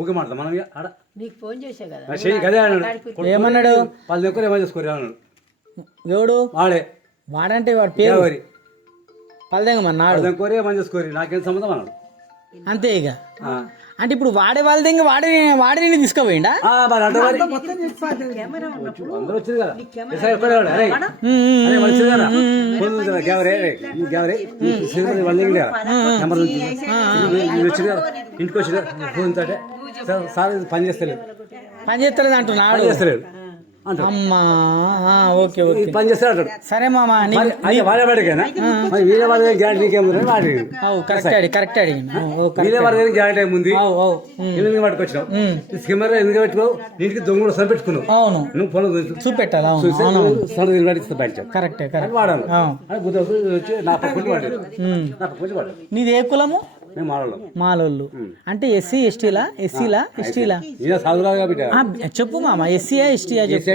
ఊకే మాడతాం మనం ఆడ నీకు ఫోన్ చేసా కదా గదే అన్నాడు. ఏమన్నాడు? వాళ్ళు ఎక్కువ ఏమని చేసుకోరు అన్నాడు. ఎవడు వాడే వాడంటే వాడు పేరు పలదెంగమన్నాడు. వాళ్ళు ఎక్కువ ఏమని చేసుకోరు, నాకేం సంబంధం అన్నాడు. అంతే ఇక అంటే ఇప్పుడు వాడే వాళ్ళ వాడి నిన్ను తీసుకోపోయిండా? మరి అంటే మరి అందరూ వచ్చింది కదా ఎస్ఐ ఒక్కడే వాడు. అరే అరే వచ్చింది కదా పొందుతుంది గ్యావరే గ్యావరే వాళ్ళు నెంబర్ వచ్చింది కదా ఇంటికి వచ్చి ఫోన్ తోటే సార్ పని చేస్తలేదు అంటున్నాడు. చేస్తలేదు అమ్మా ఓకే ఓకే పని చేస్తాడు అంటాడు. సరే మామ వాడే వాడికైనా వీరే వాడి గ్యారెంటీ నీకేముంది వాడి కరెక్ట్ వీరే వాడి గ్యారెంటీ ఏముంది ఎందుకు పట్టుకొచ్చినావు కెమెరా ఎందుకు పెట్టుకోవు నీటికి దొంగలు సరి పెట్టుకున్నావు. అవును నువ్వు ఫోన్ చూపెట్టాలి. కరెక్ట్ వాడాలి వచ్చి నా పక్కన వాడాడు నా పక్కన వాడాడు. నీది ఏ కులము? మాలోళ్ళు అంటే ఎస్సీ ఎస్టీలా ఎస్టీలా చెప్పు మామ ఎస్సీయా ఎస్టీయా చెప్పు.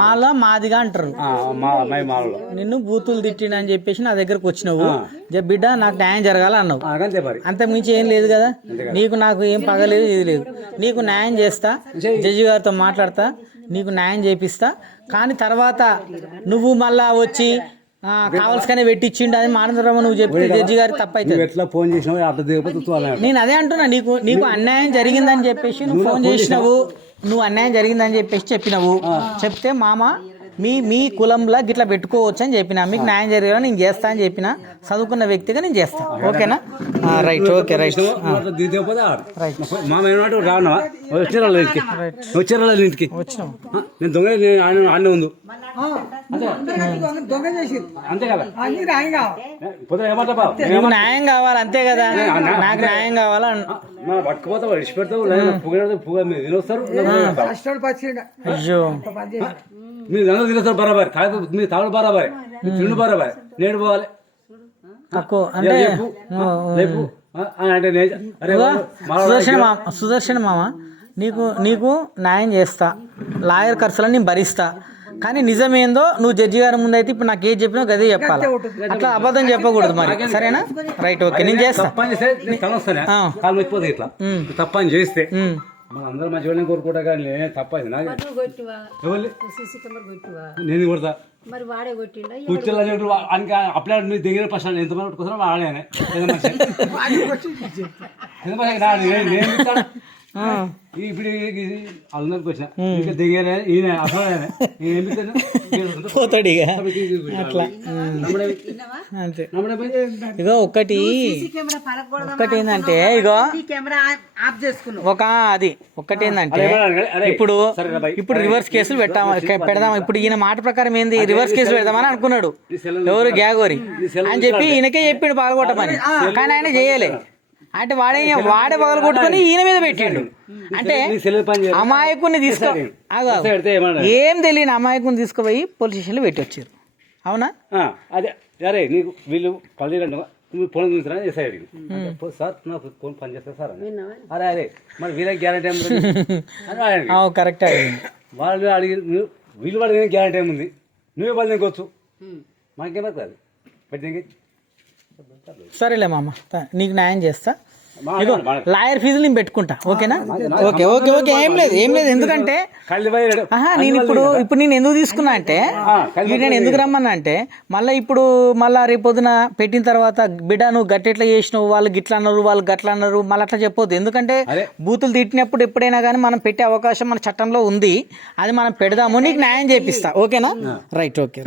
మాలో మాదిగా అంటారు. నిన్ను బూతులు తిట్టినని చెప్పేసి నా దగ్గరకు వచ్చినావు, బిడ్డ నాకు న్యాయం జరగాల అన్నావు. అంతకు మించి ఏం లేదు కదా నీకు, నాకు ఏం పగలేదు ఇది లేదు. నీకు న్యాయం చేస్తా, జడ్జి గారితో మాట్లాడతా, నీకు న్యాయం చేపిస్తా. కానీ తర్వాత నువ్వు మళ్ళా వచ్చి కావాల్సుకనే పెట్టించిండు అది మానవరావు నువ్వు చెప్పి జడ్జి గారి తప్పైతే నేను అదే అంటున్నా. నీకు అన్యాయం జరిగిందని చెప్పేసి నువ్వు ఫోన్ చేసినావు, నువ్వు అన్యాయం జరిగిందని చెప్పినావు. చెప్తే మామ మీ కులంలో గిట్లా పెట్టుకోవచ్చు అని చెప్పిన, మీకు న్యాయం జరిగేలా నేను చేస్తా అని చెప్పిన, చదువుకున్న వ్యక్తిగా నేను చేస్తా. ఓకేనా? రైట్ ఓకే రైట్ నేను దొంగ అన్న ఉంది అంతే కదా న్యాయం కావాలి అంతే కదా, నాకు న్యాయం కావాలా పట్టుకుపోతావు విడిచిపెడతావు తినొస్తారు. అయ్యో మీరు రంగు తినేస్తారు బరాబర్, మీరు తాగుడు బరాబర్, తిండు బరాబర్, నేడు పోవాలి తక్కువ అంటే సుదర్శన మామ నీకు న్యాయం చేస్తా, లాయర్ ఖర్చులను నేను భరిస్తా. కానీ నిజమేందో నువ్వు జడ్జి గారి ముందు అయితే ఇప్పుడు నాకు ఏది చెప్పినా గదే చెప్పాలి, అట్లా అబద్ధం చెప్పకూడదు మరి. సరేనా? రైట్ ఓకే నేను చేస్తా. తప్పని చేస్తే అందరూ మంచిగా కోరుకుంటా కానీ తప్పది నేను కొడతా కూర్చోలేదు అప్లై మీరు దగ్గర ఫస్ట్ ఎంతమంది పట్టుకొస్తారో వాడానే ఇప్పుడు అందరికి వచ్చిన దగ్గర పోతాడు అట్లా అంతే. ఇగో ఒకటి ఏంటంటే ఇగో ఒక అది ఒక్కటి ఏంటంటే ఇప్పుడు రివర్స్ కేసులు పెడదాం. ఇప్పుడు ఈయన మాట ప్రకారం ఏంది, రివర్స్ కేసులు పెడదామని అనుకున్నాడు ఎవరు గ్యాగోరి అని చెప్పి ఈయనకే చెప్పిండు పగలగొట్టమని, కానీ ఆయన చేయలే. అంటే వాడే పగలు కొట్టుకొని ఈయన మీద పెట్టిండు. అంటే అమాయకుని ఏం తెలియని అమాయకుని తీసుకుపోయి పోలీస్ స్టేషన్లో పెట్టి వచ్చారు. అవునా? అదే అరే నీకు వీళ్ళు 10 గంటలు ఫోన్ చూస్తారని ఎస్ఐ అడిగి సార్ నాకు ఫోన్ పని చేస్తారు సార్ అరే అరే మరి వీళ్ళకి గ్యారెంటీ ఏముంది? కరెక్ట్. వాళ్ళు అడిగి వీళ్ళు వాడికి గ్యారెంటీ ఏముంది? నువ్వే వాళ్ళు దిగొచ్చు, మాకేమవుతుంది అది పెట్టి. సరేలే మామ నీకు న్యాయం చేస్తా. లాయర్ ఫీజులు నేను పెట్టుకుంటా. ఓకేనా? ఓకే ఓకే ఓకే ఏం లేదు ఎందుకంటే నేను ఇప్పుడు నేను ఎందుకు తీసుకున్నా అంటే నేను ఎందుకు రమ్మన్నా అంటే మళ్ళీ రేపొద్దున పెట్టిన తర్వాత బిడ్డ నువ్వు గట్టెట్లా చేసినావు, వాళ్ళు గిట్లా అన్నారు వాళ్ళు గట్లా అన్నారు మళ్ళీ అట్లా చెప్పొద్దు. ఎందుకంటే బూతులు తిట్టినప్పుడు ఎప్పుడైనా కానీ మనం పెట్టే అవకాశం మన చట్టంలో ఉంది, అది మనం పెడదాము, నీకు న్యాయం చేపిస్తా. ఓకేనా? Right okay.